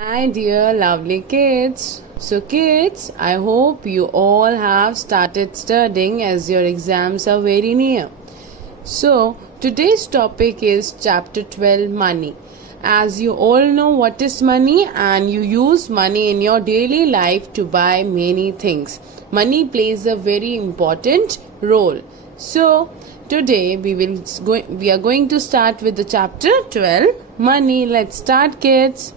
My dear lovely kids. So kids, I hope you all have started studying as your exams are very near. So today's topic is chapter 12, money. As you all know what is money, and you use money in your daily life to buy many things. Money plays a very important role. So today we are going to start with the chapter 12, money. Let's start, kids.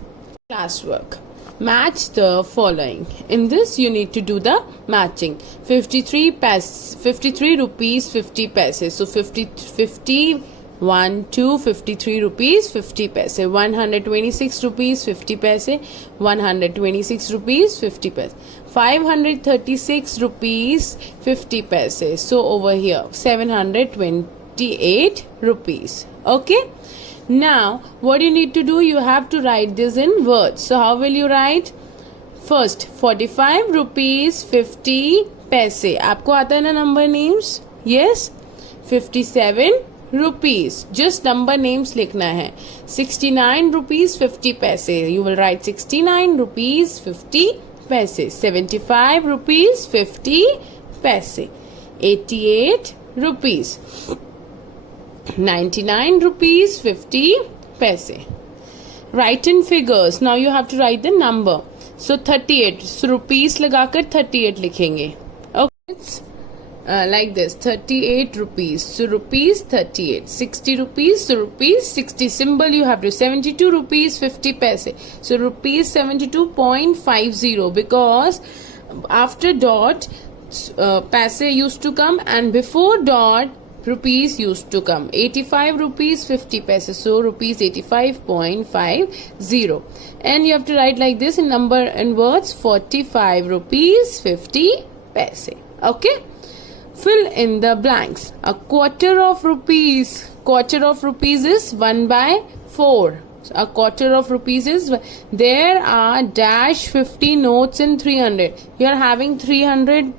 Classwork. Match the following. In this you need to do the matching. 53 rupees 50 paise. So 51 to 53 rupees 50 paise. 126 rupees 50 paise. 126 rupees 50 paise. 536 rupees 50 paise. So over here 728 rupees. Okay. Now, what you need to do, you have to write this in words. So, how will you write? First, 45 rupees 50 paise. आपको आता है ना number names? Yes. 57 rupees. Just number names लिखना है. 69 rupees 50 paise. You will write 69 rupees 50 paise. 75 rupees 50 paise. 88 rupees. 99 rupees 50 paise. Write in figures. Now you have to write the number. So 38. So rupees लगाकर 38 लिखेंगे. Okay. Like this. 38 rupees. So rupees 38. 60 rupees. So rupees 60. Symbol you have to. 72 rupees 50 paise. So rupees 72.50, because after dot paise used to come, and before dot rupees used to come. 85 rupees 50 paise. So rupees 85.50. And you have to write like this in number and words. 45 rupees 50 paise. Okay. Fill in the blanks. A quarter of rupees. Quarter of rupees is 1/4. A quarter of rupees is, there are dash 50 notes in 300. You are having 300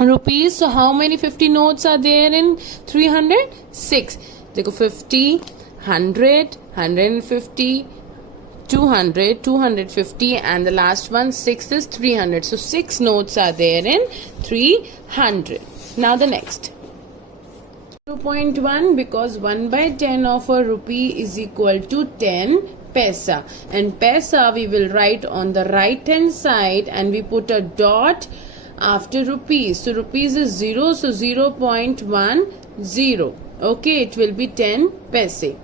rupees. So how many 50 notes are there in 300? 6. देखो 50, 100, 150, 200, 250, and the last one 6 is 300. So 6 notes are there in 300. Now the next. 2.1, because 1/10 of a rupee is equal to 10 paisa, and paisa we will write on the right hand side, and we put a dot after rupees. So rupees is 0, so 0.10. Okay, it will be 10 paise.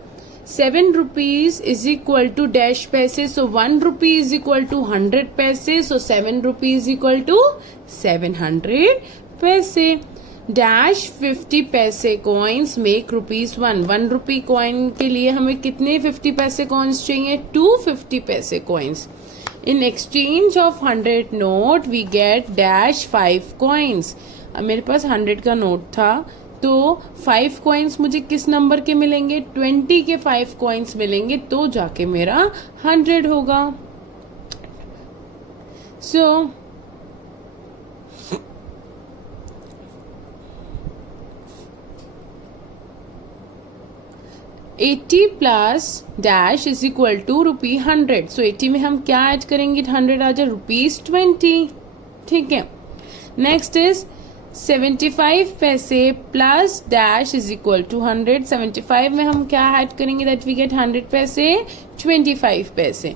7 rupees is equal to dash paise. So 1 rupee is equal to 100 paise. So 7 rupees is equal to 700 paise. Dash 50 paise coins make rupees 1. 1 rupee coin के लिए हमें कितने 50 पैसे coins चाहिए? 250 पैसे coins. In exchange of 100 note we get dash 5 coins. अब मेरे पास 100 का नोट था, तो 5 coins मुझे किस नंबर के मिलेंगे? 20 के 5 coins मिलेंगे, तो जाके मेरा 100 होगा. So 80 plus dash is equal to rupee 100. So 80 में हम क्या ऐड करेंगे? 100 आ जाए, रुपीज 20. ठीक है. Next is 75 paise plus dash is equal to 100. 75 में हम क्या ऐड करेंगे? दैट वी गेट 100 पैसे 25 पैसे.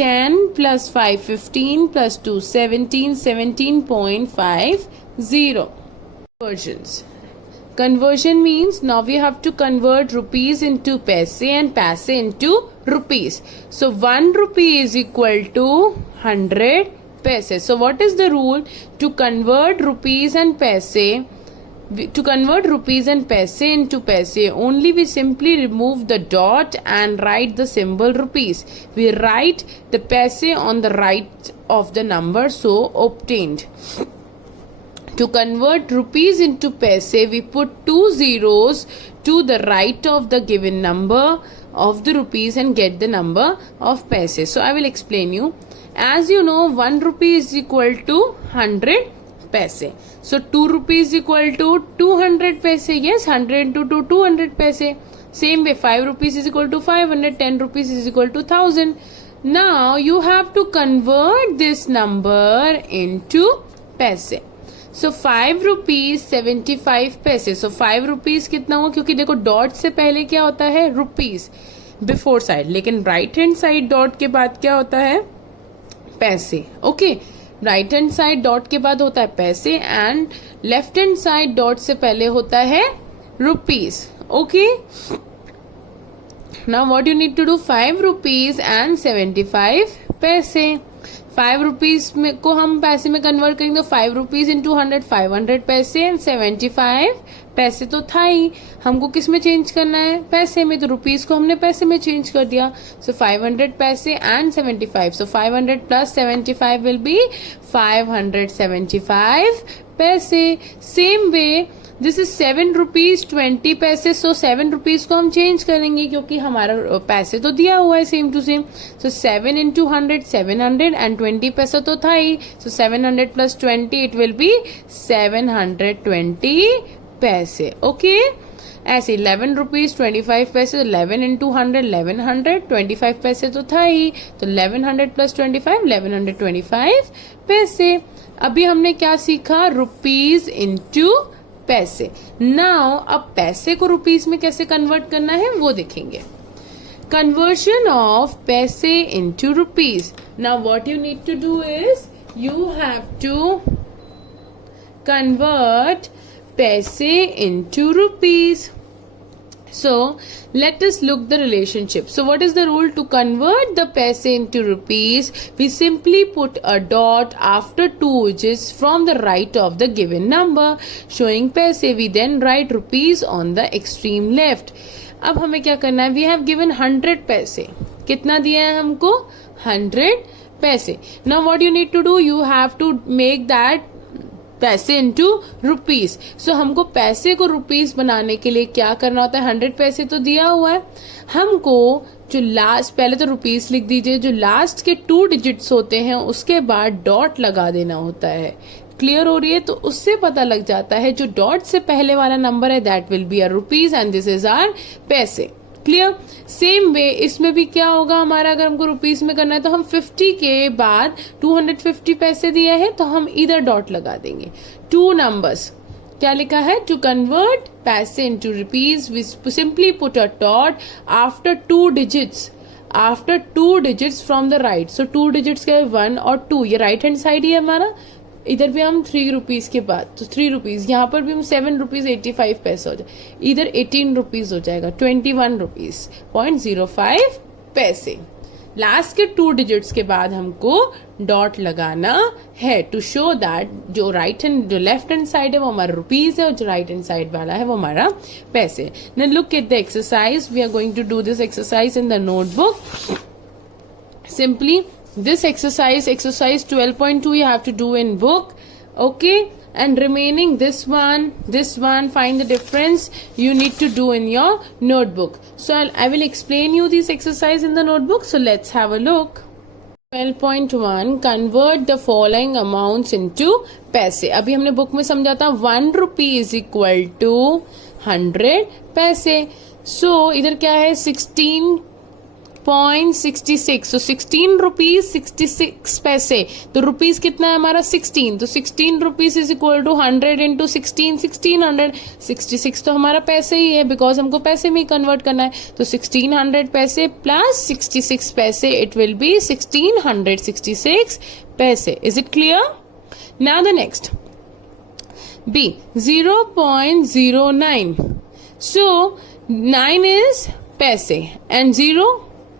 10 plus 5 15 plus 2 17 17.50. Conversions. Conversion means now we have to convert rupees into paise and paise into rupees. So 1 rupee is equal to 100 paise. So what is the rule? To convert rupees and paise, into paise, only we simply remove the dot and write the symbol rupees. We write the paise on the right of the number, so obtained. To convert rupees into paise, we put 2 zeros to the right of the given number of the rupees and get the number of paise. So I will explain you. As you know, 1 rupee is equal to 100 paise. So 2 rupees is equal to 200 paise. Yes, 100 into 2, 200 paise. Same way, 5 rupees is equal to 500, 10 rupees is equal to 1000. Now you have to convert this number into पैसे. So 5 rupees 75 पैसे. So 5 rupees कितना हुआ, क्योंकि देखो dot से पहले क्या होता है रुपीज बिफोर साइड, लेकिन राइट हैंड साइड डॉट के बाद क्या होता है पैसे. Okay, right hand side dot के बाद होता है पैसे and left hand side dot से पहले होता है rupees. Okay, now what you need to do, 5 rupees and 75 पैसे. 5 rupees में को हम पैसे में कन्वर्ट करेंगे तो 5 rupees into 100 500 पैसे एंड 75 पैसे तो था ही, हमको किस में चेंज करना है पैसे में, तो रुपीज को हमने पैसे में चेंज कर दिया. सो 500 पैसे and 75. So 500 plus 75 will be 575 पैसे. Same way this is 7 rupees 20 पैसे. सो 7 rupees को हम चेंज करेंगे क्योंकि हमारा पैसे तो दिया हुआ है same to same. So 7 into 100 700 and 20 paisa तो था ही. So 700 plus 20 it will be 720 paise. Okay, ऐसे 11 rupees 25 पैसे. 11 into 100 1100 25 पैसे तो था ही, तो 1100 प्लस 25 1125 पैसे. अभी हमने क्या सीखा, रुपीज इंटू पैसे. नाउ अब पैसे को रुपीज में कैसे कन्वर्ट करना है वो देखेंगे. कन्वर्शन ऑफ पैसे into rupees. Now what you need to do is you have to convert पैसे into rupees. So let us look the relationship. So what is the rule to convert the paise into rupees? We simply put a dot after 2 digits from the right of the given number showing paise. We then write rupees on the extreme left. अब हमें क्या करना है, we have given 100 पैसे. कितना दिया है हमको 100 पैसे. Now what you need to do, you have to make that पैसे इंटू रुपीज. सो हमको पैसे को रुपीज बनाने के लिए क्या करना होता है, 100 पैसे तो दिया हुआ है, हमको जो लास्ट, पहले तो रुपीज लिख दीजिए, जो लास्ट के 2 डिजिट्स होते हैं उसके बाद डॉट लगा देना होता है. क्लियर हो रही है, तो उससे पता लग जाता है जो डॉट से पहले वाला नंबर है that will be a rupees and this is are paise. Clear. Same way इसमें भी क्या होगा हमारा, अगर हमको रुपीज में करना है तो हम 50 के बाद 250 पैसे दिए हैं तो हम इधर डॉट लगा देंगे. 2 नंबर्स क्या लिखा है, टू कन्वर्ट पैसे into rupees we simply put a dot after 2 digits, after 2 digits from the right. So 2 digits क्या है 1 और 2, ये राइट हैंड साइड ही है हमारा. इधर भी हम 3 रुपीज के बाद तो 3 रुपीज, यहाँ पर भी हम 7 रुपीज 85 पैसे हो जाए, इधर 18 रुपीज हो जाएगा 21 रुपीज 0.05 पैसे. लास्ट के 2 डिजिट्स के बाद हमको डॉट लगाना है टू शो दैट जो राइट हैंड, जो लेफ्ट हैंड साइड है वो हमारा रुपीज है और जो राइट हैंड साइड वाला है वो हमारा paise. Now look at the exercise. We are going to do this exercise in the notebook. Simply this exercise 12.2 you have to do in book. Okay, and remaining this one, find the difference you need to do in your notebook. So I will explain you this exercise in the notebook. So let's have a look. 12.1 convert the following amounts into पैसे. अभी हमने book में समझा था 1 rupee is equal to 100 पैसे. So इधर क्या है 16.66. So 16 rupees 66 पैसे. तो रुपीज कितना है हमारा 16. तो 16 rupees is equal to 100 into 16 1600. 66 तो हमारा पैसे ही है बिकॉज हमको पैसे में ही कन्वर्ट करना है. तो 1600 पैसे प्लस 66 पैसे it will be 1666 paise. Is it clear? Now the next B 0.09. So 9 is paise and 0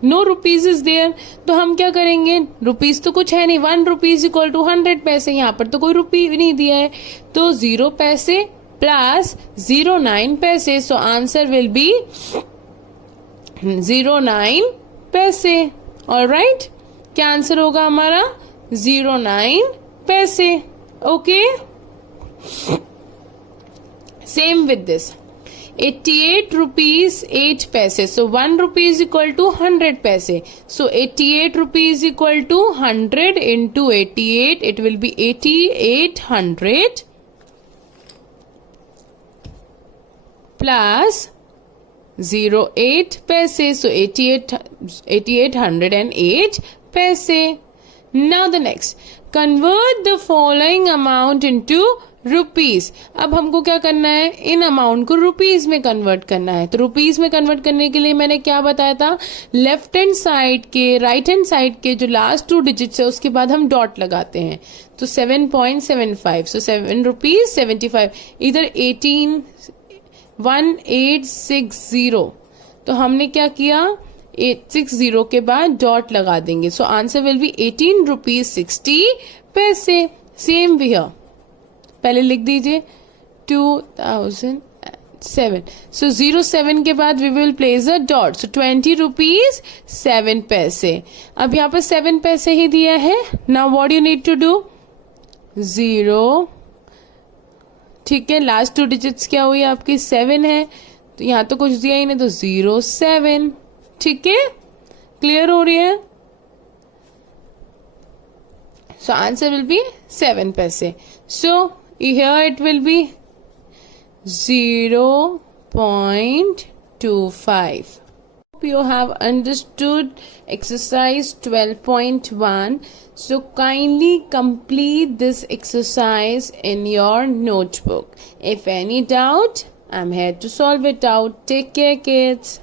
no rupees is there. तो हम क्या करेंगे, रुपीज तो कुछ है नहीं, 1 rupees इक्वल टू 100 पैसे. यहाँ पर तो कोई रुपी नहीं दिया है, तो 0 पैसे प्लस 09 पैसे. सो आंसर विल बी 09 पैसे. ऑलराइट, क्या आंसर होगा हमारा 09 पैसे. Okay, same with this 88 rupees 8 पैसे. So 1 rupee is equal to 100 पैसे. So 88 rupees equal to 100 into 88. It will be 8800 plus 08 पैसे. So 8808 पैसे. Now the next, convert the following amount into rupees. अब हमको क्या करना है, इन अमाउंट को रुपीज में कन्वर्ट करना है. तो रुपीज में कन्वर्ट करने के लिए मैंने क्या बताया था, लेफ्ट हैंड साइड के राइट हैंड साइड के जो लास्ट 2 डिजिट्स है उसके बाद हम डॉट लगाते हैं. तो 7.75. सो 7 रुपीज 75. इधर 1860. तो हमने क्या किया, 860 के बाद डॉट लगा देंगे. So answer will be 18 rupees 60 पैसे. सेम भी है, पहले लिख दीजिए 2007. सो 07 के बाद we will place a dot. So 20 rupees 7 paise. अब यहाँ पर 7 पैसे ही दिया है. Now what you need to do, 0, ठीक है, लास्ट 2 डिजिट्स क्या हुई आपकी 7 है, तो यहाँ तो कुछ दिया ही नहीं, तो 07. ठीक है, क्लियर हो रही है. सो आंसर विल बी 7 पैसे. सो here it will be 0.25. Hope you have understood exercise 12.1. So kindly complete this exercise in your notebook. If any doubt, I'm here to solve it out. Take care, kids.